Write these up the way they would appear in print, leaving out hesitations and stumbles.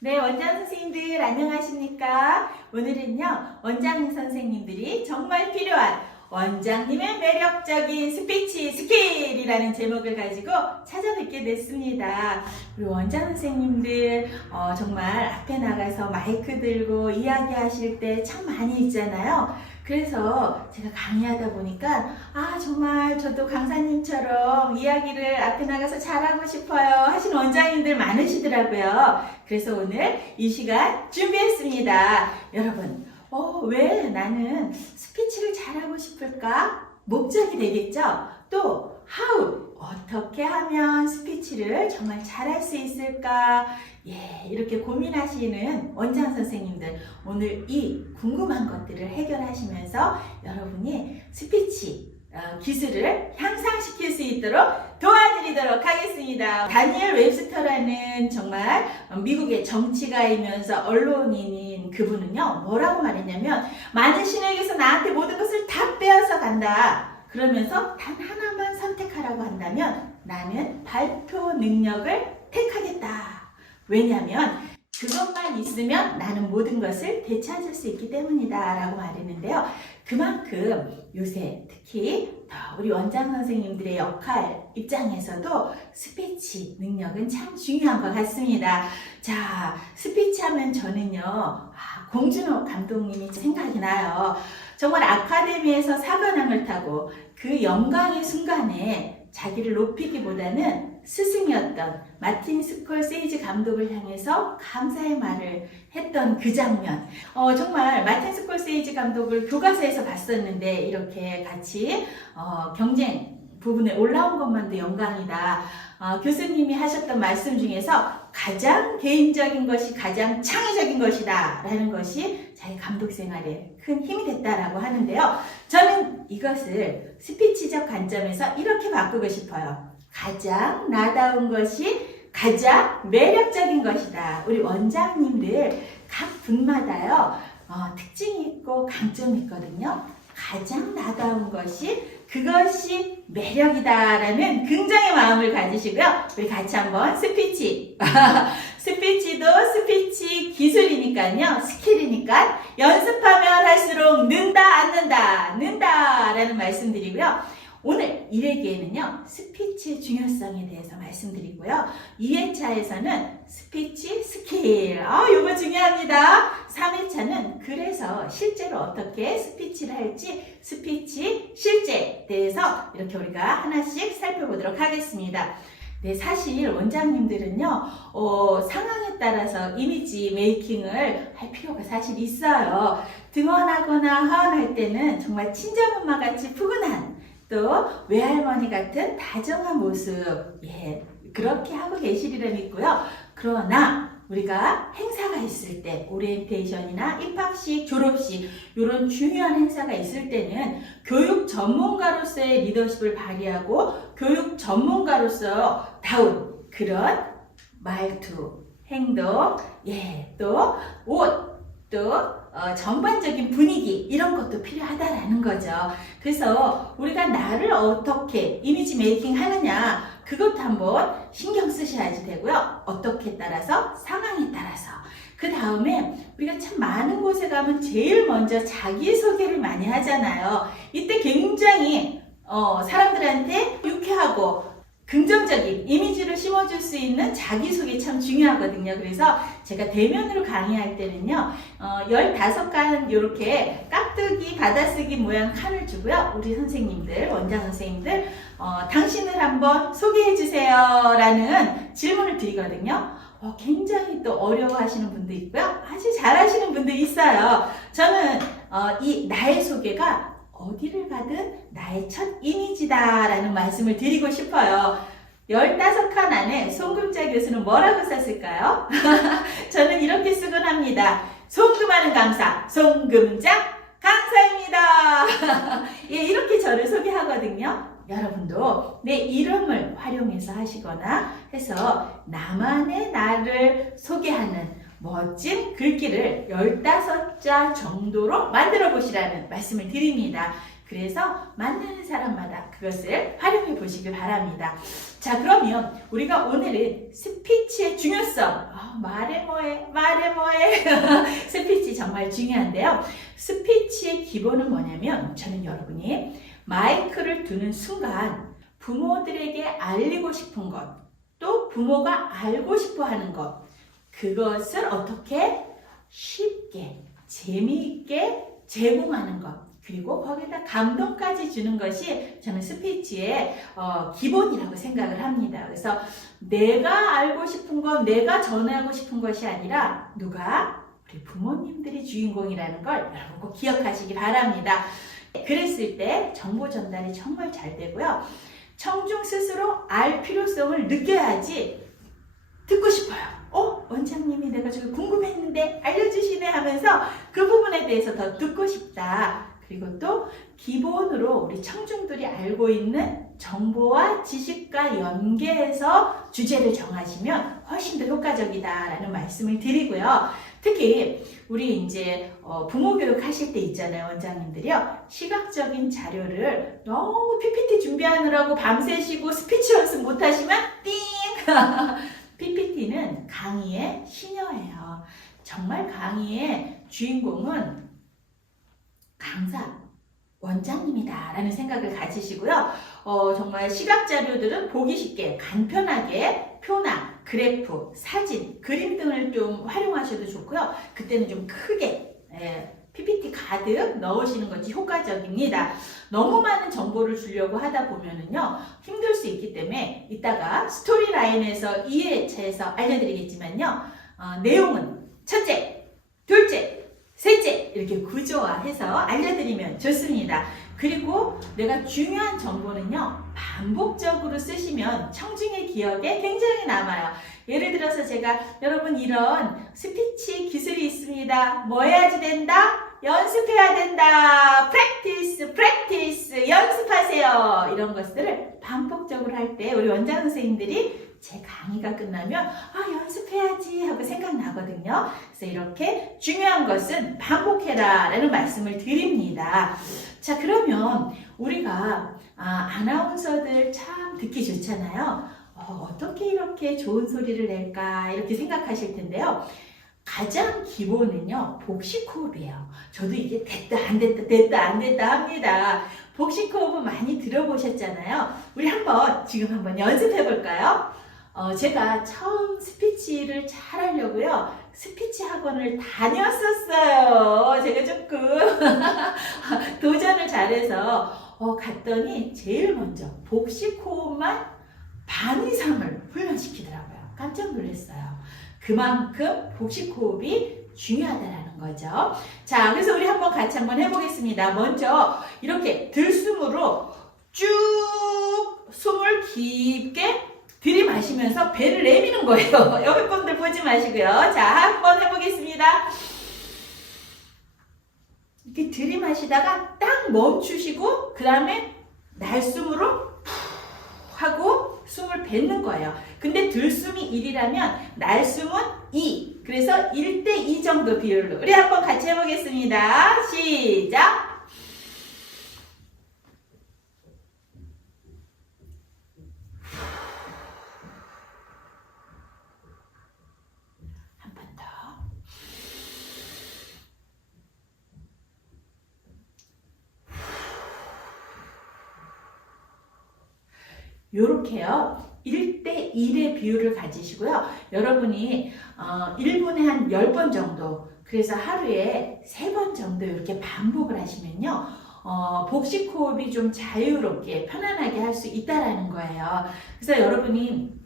네, 원장 선생님들 안녕하십니까? 오늘은요, 원장 선생님들이 정말 필요한 원장님의 매력적인 스피치 스킬이라는 제목을 가지고 찾아뵙게 됐습니다. 우리 원장 선생님들 정말 앞에 나가서 마이크 들고 이야기하실 때 참 많이 있잖아요. 그래서 제가 강의하다 보니까 정말 저도 강사님처럼 이야기를 앞에 나가서 잘하고 싶어요 하시는 원장님들 많으시더라고요. 그래서 오늘 이 시간 준비했습니다. 여러분, 왜 나는 스피치를 잘하고 싶을까? 목적이 되겠죠? 또 how, 어떻게 하면 스피치를 정말 잘할 수 있을까? 이렇게 고민하시는 원장 선생님들, 오늘 이 궁금한 것들을 해결하시면서 여러분이 스피치 기술을 향상시킬 수 있도록 도와드리도록 하겠습니다. 다니엘 웹스터라는 정말 미국의 정치가이면서 언론인인 그분은요, 뭐라고 말했냐면, 많은 신에게서 나한테 모든 것을 다 빼앗아 간다. 그러면서 단 하나만 선택하라고 한다면 나는 발표 능력을 택하겠다. 왜냐하면 그것만 있으면 나는 모든 것을 되찾을 수 있기 때문이다 라고 말했는데요. 그만큼 요새 특히 우리 원장 선생님들의 역할 입장에서도 스피치 능력은 참 중요한 것 같습니다. 자, 스피치 하면 저는요, 공준호 감독님이 생각이 나요. 정말 아카데미에서 사관왕을 타고 그 영광의 순간에 자기를 높이기보다는 스승이었던 마틴 스콜세이지 감독을 향해서 감사의 말을 했던 그 장면. 정말 마틴 스콜세이지 감독을 교과서에서 봤었는데 이렇게 같이 경쟁 부분에 올라온 것만도 영광이다. 교수님이 하셨던 말씀 중에서 가장 개인적인 것이 가장 창의적인 것이다 라는 것이 자기 감독 생활에 큰 힘이 됐다라고 하는데요. 저는 이것을 스피치적 관점에서 이렇게 바꾸고 싶어요. 가장 나다운 것이 가장 매력적인 것이다. 우리 원장님들 각 분마다요, 특징이 있고 강점이 있거든요. 가장 나다운 것이 그것이 매력이다라는 긍정의 마음을 가지시고요. 우리 같이 한번 스피치 스피치도 스피치 기술이니까요, 스킬이니까 연습하면 할수록 는다 안 는다 는다 라는 말씀드리고요. 오늘 1회기에는요, 스피치의 중요성에 대해서 말씀드리고요. 2회차에서는 스피치 스킬, 이거 중요합니다. 3회차는 그래서 실제로 어떻게 스피치를 할지 스피치 실제에 대해서 이렇게 우리가 하나씩 살펴보도록 하겠습니다. 네, 사실 원장님들은요, 상황에 따라서 이미지 메이킹을 할 필요가 사실 있어요. 등원하거나 하원할 때는 정말 친정엄마 같이 푸근한, 또 외할머니 같은 다정한 모습, 그렇게 하고 계시리라 믿고요. 그러나 우리가 행사가 있을 때, 오리엔테이션이나 입학식, 졸업식 이런 중요한 행사가 있을 때는 교육 전문가로서의 리더십을 발휘하고 교육 전문가로서 다운 그런 말투, 행동, 또 옷, 또 전반적인 분위기 이런 것도 필요하다라는 거죠. 그래서 우리가 나를 어떻게 이미지 메이킹 하느냐, 그것도 한번 신경 쓰셔야지 되고요. 어떻게 따라서, 상황에 따라서. 그 다음에 우리가 참 많은 곳에 가면 제일 먼저 자기소개를 많이 하잖아요. 이때 굉장히 사람들한테 유쾌하고 긍정적인 이미지를 심어줄 수 있는 자기소개 참 중요하거든요. 그래서 제가 대면으로 강의할 때는요, 15칸 이렇게 깍두기 받아쓰기 모양 칸을 주고요. 우리 선생님들, 원장 선생님들, 당신을 한번 소개해주세요 라는 질문을 드리거든요. 굉장히 또 어려워하시는 분도 있고요. 아주 잘하시는 분도 있어요. 저는 이 나의 소개가 어디를 가든 나의 첫 이미지다 라는 말씀을 드리고 싶어요. 15칸 안에 송금자 교수는 뭐라고 썼을까요? 저는 이렇게 쓰곤 합니다. 송금하는 강사, 송금자 강사입니다. 이렇게 저를 소개하거든요. 여러분도 내 이름을 활용해서 하시거나 해서 나만의 나를 소개하는 멋진 글귀를 15자 정도로 만들어 보시라는 말씀을 드립니다. 그래서 만나는 사람마다 그것을 활용해 보시길 바랍니다. 자, 그러면 우리가 오늘은 스피치의 중요성, 말해 뭐해 스피치 정말 중요한데요. 스피치의 기본은 뭐냐면 저는 여러분이 마이크를 두는 순간 부모들에게 알리고 싶은 것, 또 부모가 알고 싶어 하는 것, 그것을 어떻게 쉽게 재미있게 제공하는 것, 그리고 거기다 감동까지 주는 것이 저는 스피치의 기본이라고 생각을 합니다. 그래서 내가 알고 싶은 것, 내가 전하고 싶은 것이 아니라 누가? 우리 부모님들이 주인공이라는 걸 여러분 꼭 기억하시기 바랍니다. 그랬을 때 정보 전달이 정말 잘 되고요. 청중 스스로 알 필요성을 느껴야지 듣고 싶어요. 원장님이 내가 저기 궁금했는데 알려주시네 하면서 그 부분에 대해서 더 듣고 싶다. 그리고 또 기본으로 우리 청중들이 알고 있는 정보와 지식과 연계해서 주제를 정하시면 훨씬 더 효과적이다라는 말씀을 드리고요. 특히 우리 이제 부모 교육 하실 때 있잖아요, 원장님들이요. 시각적인 자료를 너무 PPT 준비하느라고 밤새시고 스피치 연습 못하시면 띵! PPT는 강의의 시녀예요. 정말 강의의 주인공은 강사, 원장님이다 라는 생각을 가지시고요. 정말 시각 자료들은 보기 쉽게 간편하게 표나 그래프, 사진, 그림 등을 좀 활용하셔도 좋고요. 그때는 좀 크게 PPT 가득 넣으시는 것이 효과적입니다. 너무 많은 정보를 주려고 하다 보면은요, 힘들 수 있기 때문에 이따가 스토리 라인에서 2회차에서 알려드리겠지만요, 내용은 첫째, 둘째, 셋째 이렇게 구조화해서 알려드리면 좋습니다. 그리고 내가 중요한 정보는요, 반복적으로 쓰시면 청중의 기억에 굉장히 남아요. 예를 들어서 제가 여러분 이런 스피치 기술이 있습니다. 뭐 해야지 된다? 연습해야 된다. practice 연습하세요. 이런 것들을 반복적으로 할 때 우리 원장 선생님들이 제 강의가 끝나면 연습해야지 하고 생각나거든요. 그래서 이렇게 중요한 것은 반복해라 라는 말씀을 드립니다. 자, 그러면 우리가 아나운서들 참 듣기 좋잖아요. 어떻게 이렇게 좋은 소리를 낼까 이렇게 생각하실 텐데요. 가장 기본은요, 복식호흡이에요. 저도 이게 됐다 안 됐다 합니다. 복식호흡은 많이 들어보셨잖아요. 우리 지금 한번 연습해 볼까요? 제가 처음 스피치를 잘 하려고요. 스피치 학원을 다녔었어요. 제가 조금 도전을 잘해서 갔더니 제일 먼저 복식호흡만 반 이상을 훈련시키더라고요. 깜짝 놀랐어요. 그만큼 복식호흡이 중요하다라는 거죠. 자, 그래서 우리 같이 한번 해보겠습니다. 먼저 이렇게 들숨으로 쭉 숨을 깊게 들이마시면서 배를 내미는 거예요. 옆에 분들 보지 마시고요. 자, 한번 해보겠습니다. 이렇게 들이마시다가 딱 멈추시고 그 다음에 날숨으로 푹 하고 숨을 뱉는 거예요. 근데 들숨이 1이라면 날숨은 2. 그래서 1대2 정도 비율로 우리 한번 같이 해보겠습니다. 시작! 요렇게요. 1대1의 비율을 가지시고요. 여러분이 1분에 한 10번 정도, 그래서 하루에 3번 정도 이렇게 반복을 하시면요. 복식호흡이 좀 자유롭게 편안하게 할 수 있다라는 거예요. 그래서 여러분이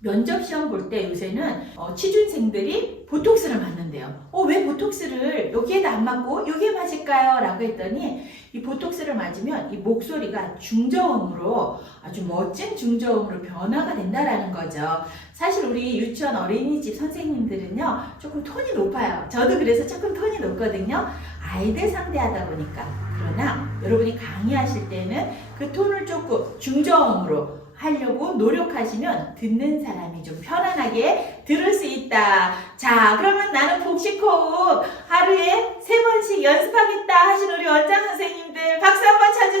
면접시험 볼 때 요새는 취준생들이 보톡스를 맞는데요. 왜 보톡스를 여기에다 안 맞고 여기에 맞을까요? 라고 했더니 이 보톡스를 맞으면 이 목소리가 중저음으로 아주 멋진 중저음으로 변화가 된다라는 거죠. 사실 우리 유치원 어린이집 선생님들은요, 조금 톤이 높아요. 저도 그래서 조금 톤이 높거든요. 아이들 상대하다 보니까. 그러나 여러분이 강의하실 때는 그 톤을 조금 중저음으로 하려고 노력하시면 듣는 사람이 좀 편안하게 들을 수 있다. 자, 그러면 나는 복식호흡 하루에 3번씩 연습하겠다 하신 우리 원장 선생님들 박수 한번 쳐주세요.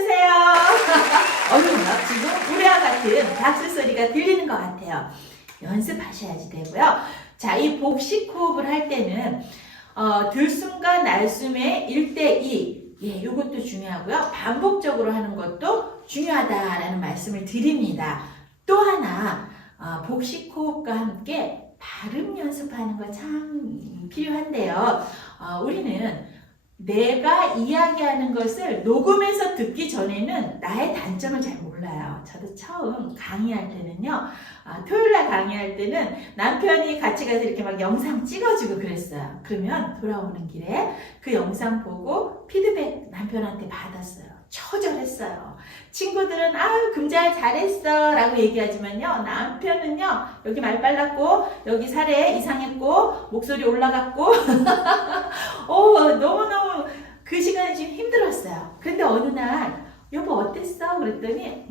소리가 들리는 것 같아요. 연습하셔야지 되고요. 자, 이 복식 호흡을 할 때는 들숨과 날숨의 1대2 예, 요것도 중요하고요. 반복적으로 하는 것도 중요하다라는 말씀을 드립니다. 또 하나 복식 호흡과 함께 발음 연습하는 거 참 필요한데요. 우리는 내가 이야기하는 것을 녹음해서 듣기 전에는 나의 단점을 잘 몰라요. 저도 처음 강의할 때는요. 토요일날 강의할 때는 남편이 같이 가서 이렇게 막 영상 찍어주고 그랬어요. 그러면 돌아오는 길에 그 영상 보고 피드백 남편한테 받았어요. 처절했어요. 친구들은 아유 금잘 잘했어 라고 얘기하지만요. 남편은요. 여기 말 빨랐고 여기 살에 이상했고 목소리 올라갔고 너무너무 그 시간이 좀 힘들었어요. 그런데 어느 날 여보 어땠어? 그랬더니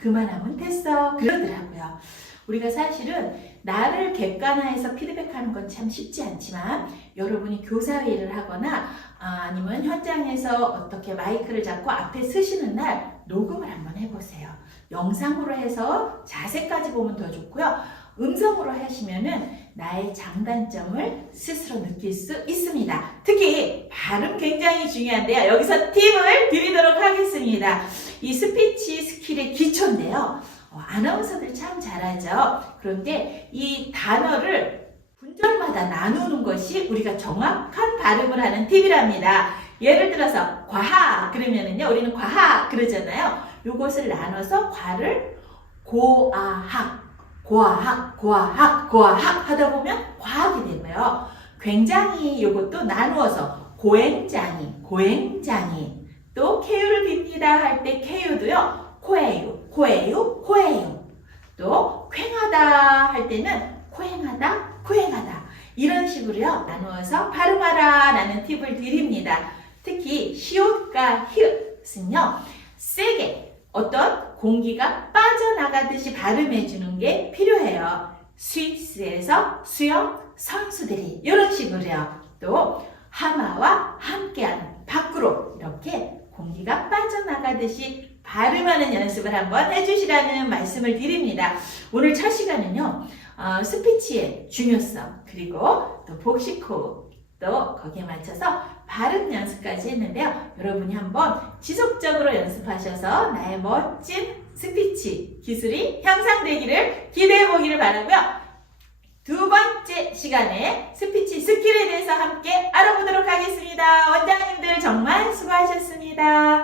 그만하면 됐어 그러더라고요. 우리가 사실은 나를 객관화해서 피드백하는 건 참 쉽지 않지만 여러분이 교사회의를 하거나 아니면 현장에서 어떻게 마이크를 잡고 앞에 서시는 날 녹음을 한번 해보세요. 영상으로 해서 자세까지 보면 더 좋고요. 음성으로 하시면은 나의 장단점을 스스로 느낄 수 있습니다. 특히 발음 굉장히 중요한데요. 여기서 팁을 드리도록 하겠습니다. 이 스피치 스킬의 기초인데요. 아나운서들 참 잘하죠. 그런데 이 단어를 분절마다 나누는 것이 우리가 정확한 발음을 하는 팁이랍니다. 예를 들어서 과학 그러면은요. 우리는 과학 그러잖아요. 요것을 나눠서 과를 고아학 고아학 하다 보면 과학이 되고요. 굉장히 요것도 나누어서 고행장이 또 쾌유를 빕니다 할 때 쾌유도요. 코에유 또 쾌하다 할 때는 코행하다 이런 식으로요. 나누어서 발음하라 라는 팁을 드립니다. 특히 시옷과 히읗은요. 세게 어떤 공기가 빠져나가듯이 발음해주는 게 필요해요. 스위스에서 수영 선수들이 이런 식으로요. 또 하마와 함께하는 밖으로 이렇게 공기가 빠져나가듯이 발음하는 연습을 한번 해주시라는 말씀을 드립니다. 오늘 첫 시간은요. 스피치의 중요성 그리고 또 복식 호흡 또 거기에 맞춰서 발음 연습까지 했는데요. 여러분이 한번 지속적으로 연습하셔서 나의 멋진 스피치 기술이 향상되기를 기대해 보기를 바라고요. 두 번째 시간에 스피치 스킬에 대해서 함께 알아보도록 하겠습니다. 원장님들 정말 수고하셨습니다.